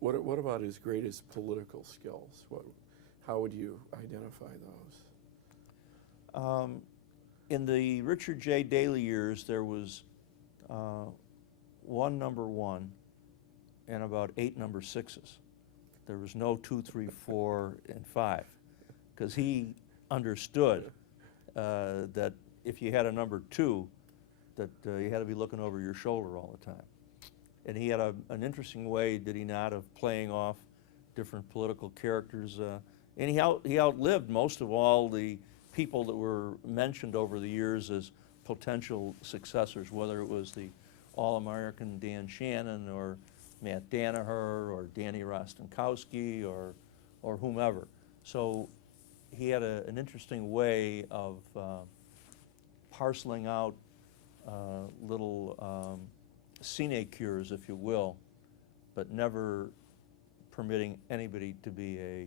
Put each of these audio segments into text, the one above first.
What about his greatest political skills? How would you identify those? In the Richard J. Daley years, there was one number one and about 8 number 6s. There was no 2, 3, 4, and 5, because he understood that if you had a number 2, that you had to be looking over your shoulder all the time. And he had an interesting way, did he not, of playing off different political characters. And he outlived most of all the people that were mentioned over the years as potential successors, whether it was the All-American Dan Shannon or Matt Danaher or Danny Rostenkowski or whomever. So he had an interesting way of parceling out little sinecures, if you will, but never permitting anybody to be a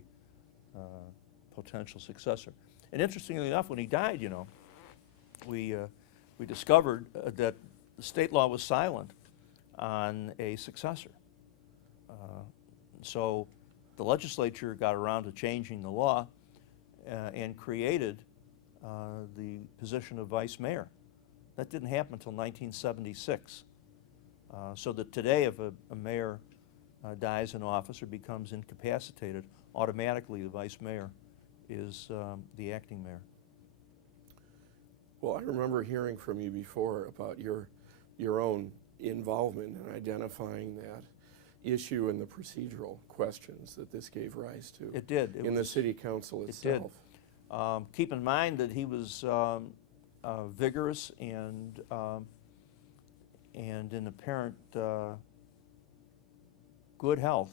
potential successor. And interestingly enough, when he died, you know, we discovered that the state law was silent on a successor. So the legislature got around to changing the law and created the position of vice mayor. That didn't happen until 1976. So that today, if a mayor dies in office or becomes incapacitated, automatically the vice mayor is the acting mayor. Well, I remember hearing from you before about your own involvement in identifying that issue and the procedural questions that this gave rise to. It did. In the city council itself. It did. Keep in mind that he was vigorous and in apparent good health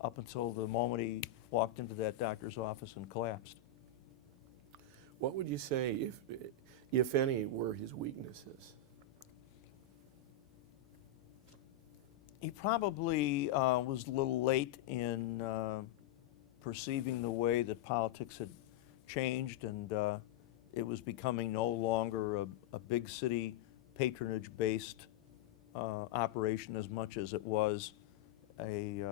up until the moment he walked into that doctor's office and collapsed. What would you say, if any, were his weaknesses? He probably was a little late in perceiving the way that politics had changed, and it was becoming no longer a big city patronage-based operation as much as it was a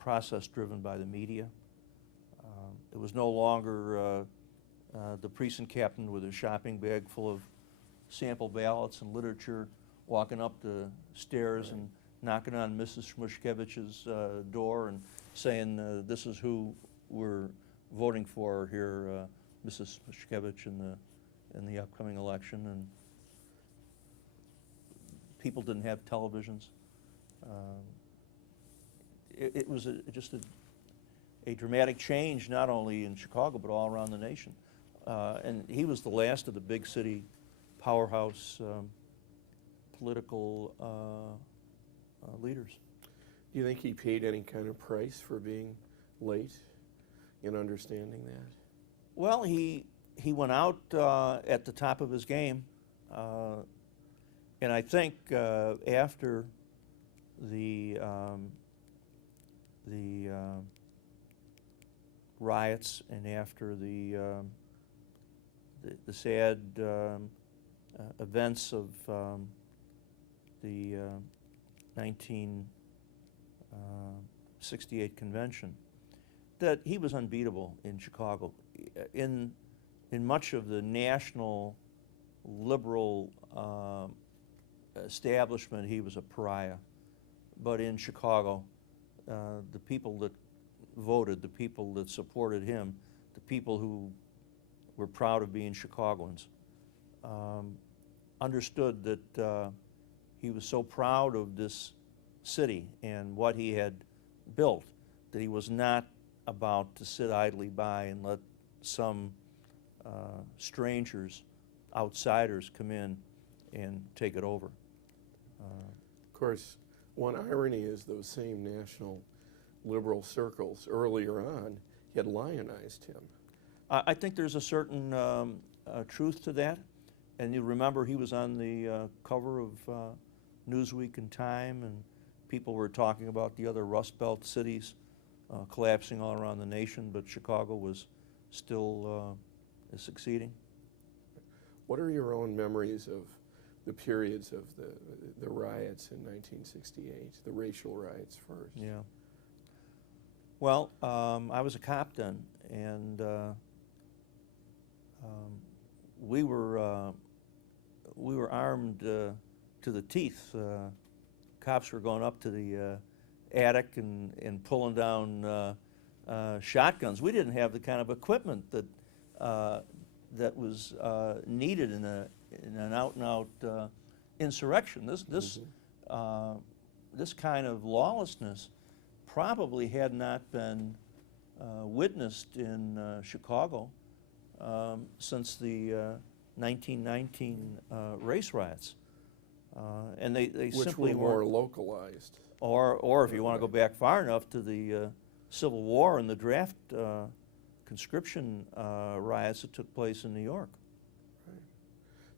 process driven by the media. It was no longer the precinct captain with a shopping bag full of sample ballots and literature walking up the stairs and knocking on Mrs. Shmushkevich's door and saying, this is who we're voting for here, Mrs. Shmushkevich, in the upcoming election. And people didn't have televisions. It was just a dramatic change, not only in Chicago, but all around the nation. And he was the last of the big city powerhouse political leaders. Do you think he paid any kind of price for being late in understanding that? Well, he went out at the top of his game, and I think after the riots and after the sad events of the 1968 convention, that he was unbeatable in Chicago. In much of the national liberal establishment, he was a pariah. But in Chicago, the people that voted, the people that supported him, the people who were proud of being Chicagoans, understood that he was so proud of this city and what he had built that he was not about to sit idly by and let some strangers, outsiders, come in and take it over. Of course, one irony is those same national liberal circles earlier on had lionized him. I think there's a certain truth to that. And you remember he was on the cover of Newsweek and Time, and people were talking about the other Rust Belt cities collapsing all around the nation, but Chicago was still succeeding. What are your own memories of the periods of the riots in 1968, the racial riots first. Yeah. Well, I was a cop then, and we were armed to the teeth. Cops were going up to the attic and pulling down shotguns. We didn't have the kind of equipment that that was needed in an out-and-out insurrection. This kind of lawlessness probably had not been witnessed in Chicago since the 1919 race riots, and they Which simply were more weren't. localized. Or if you want to go back far enough to the Civil War and the draft conscription riots that took place in New York. Right.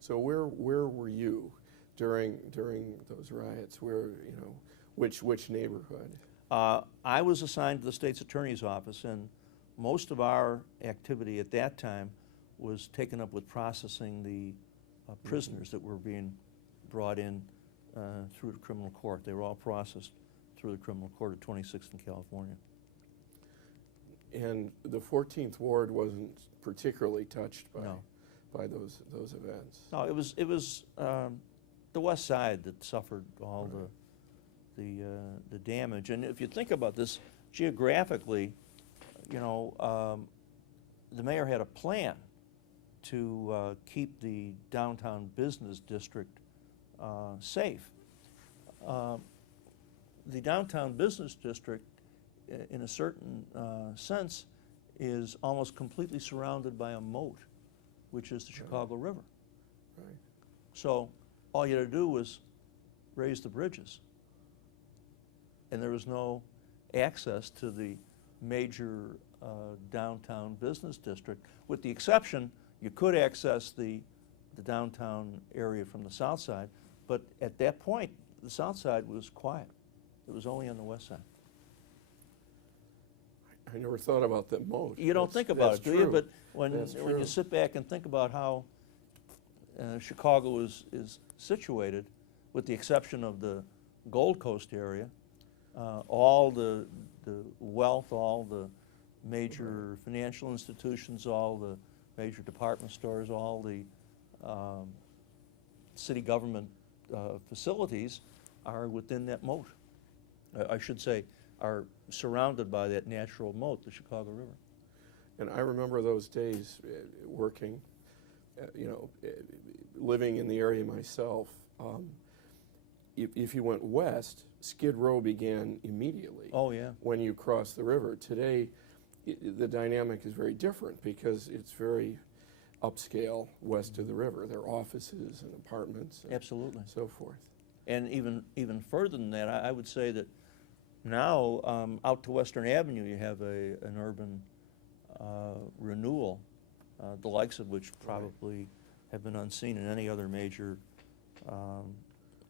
So where were you during those riots? Where, you know, which neighborhood? I was assigned to the state's attorney's office, and most of our activity at that time was taken up with processing the prisoners that were being brought in through the criminal court. They were all processed through the criminal court at 26th in California. And the 14th Ward wasn't particularly touched by No. by those events. No, it was the West Side that suffered all the damage. And if you think about this geographically, you know, the mayor had a plan to keep the downtown business district safe. The downtown business district, in a certain sense, is almost completely surrounded by a moat, which is the Chicago River. Right. So all you had to do was raise the bridges, and there was no access to the major downtown business district, with the exception you could access the downtown area from the south side, but at that point the south side was quiet. It was only on the west side. I never thought about that moat. You don't think about it, do you? But when That's you true. sit back and think about how Chicago is situated, with the exception of the Gold Coast area, all the wealth, all the major financial institutions, all the major department stores, all the city government facilities are within that moat. I should say, are surrounded by that natural moat, the Chicago River. And I remember those days working, you know, living in the area myself. If you went west, Skid Row began immediately. Oh, yeah. When you cross the river. Today, the dynamic is very different because it's very upscale west of the river. There are offices and apartments and Absolutely. so forth. And even further than that, I would say that now out to Western Avenue you have an urban renewal, the likes of which probably have been unseen in any other major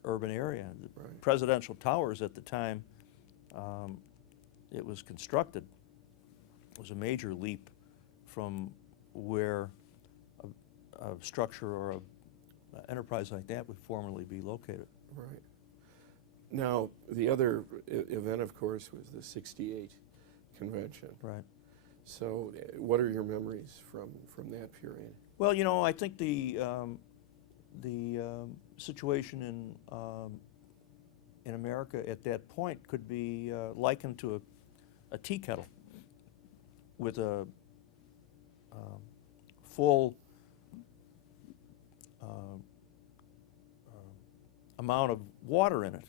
urban area. The presidential towers at the time it was constructed was a major leap from where a structure or an enterprise like that would formerly be located. Right. Now, the other event, of course, was the '68 convention. Right. So, what are your memories from that period? Well, you know, I think the situation in America at that point could be likened to a tea kettle with a full amount of water in it.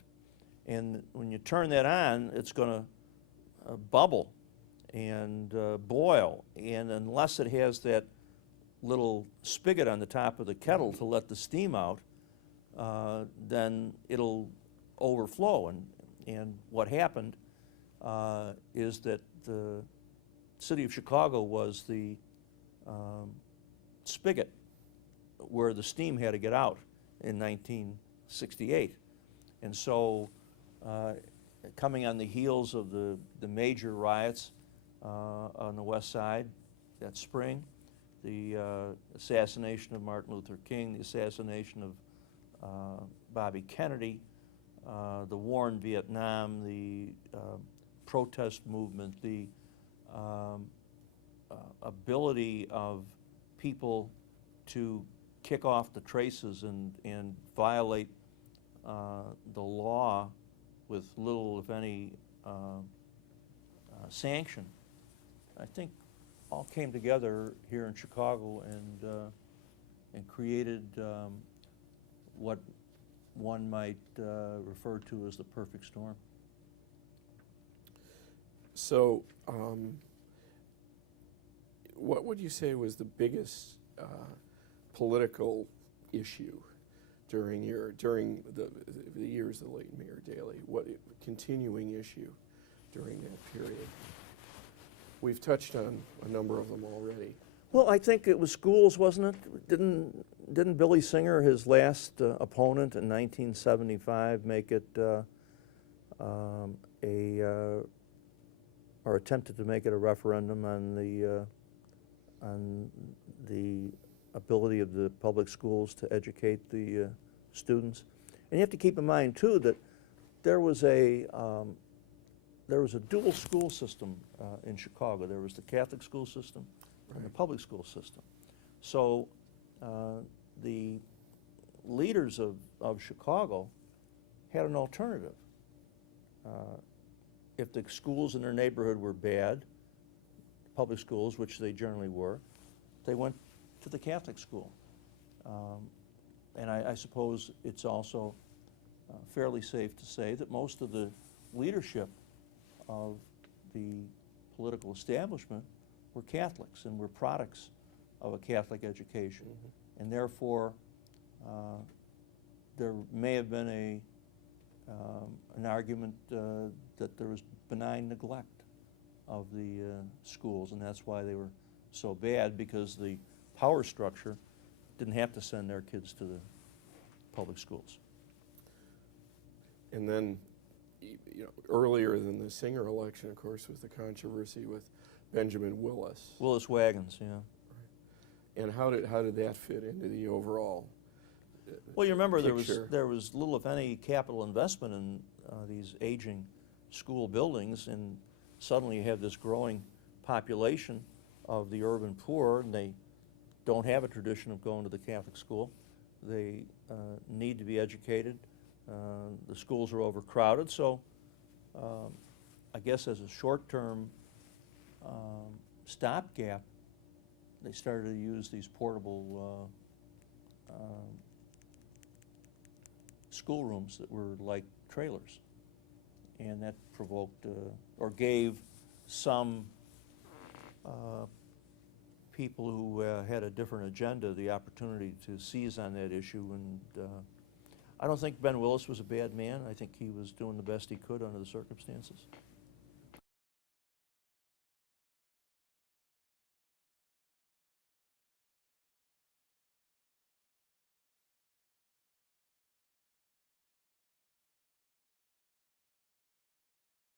And when you turn that on, it's going to bubble and boil. And unless it has that little spigot on the top of the kettle to let the steam out, then it'll overflow. And what happened is that the city of Chicago was the spigot where the steam had to get out in 1968. And so coming on the heels of the major riots on the west side that spring, the assassination of Martin Luther King, the assassination Bobby Kennedy, the war in Vietnam, the protest movement, the ability of people to kick off the traces and violate the law with little, if any, sanction, I think all came together here in Chicago and created what one might refer to as the perfect storm. So, what would you say was the biggest political issue during the years of the late Mayor Daley? What continuing issue during that period? We've touched on a number of them already. Well, I think it was schools, wasn't it? Didn't Billy Singer, his last opponent in 1975, make it or attempted to make it a referendum on the ability of the public schools to educate the students? And you have to keep in mind too that there was a dual school system in Chicago. There was the Catholic school system and the public school system. So the leaders of Chicago had an alternative. If the schools in their neighborhood were bad, public schools, which they generally were, they went to the Catholic school. And I suppose it's also fairly safe to say that most of the leadership of the political establishment were Catholics and were products of a Catholic education. Mm-hmm. And therefore, there may have been an argument that there was benign neglect of the schools, and that's why they were so bad, because the power structure didn't have to send their kids to the public schools. And then, earlier than the Singer election, of course, was the controversy with Benjamin Willis. Willis wagons, yeah. Right. And how did that fit into the overall well, you remember picture? there was little, if any, capital investment in these aging school buildings, and suddenly you have this growing population of the urban poor, and they don't have a tradition of going to the Catholic school. They need to be educated. The schools are overcrowded, so I guess as a short-term stopgap, they started to use these portable schoolrooms that were like trailers, and that provoked or gave some people who had a different agenda the opportunity to seize on that issue. And I don't think Ben Willis was a bad man. I think he was doing the best he could under the circumstances.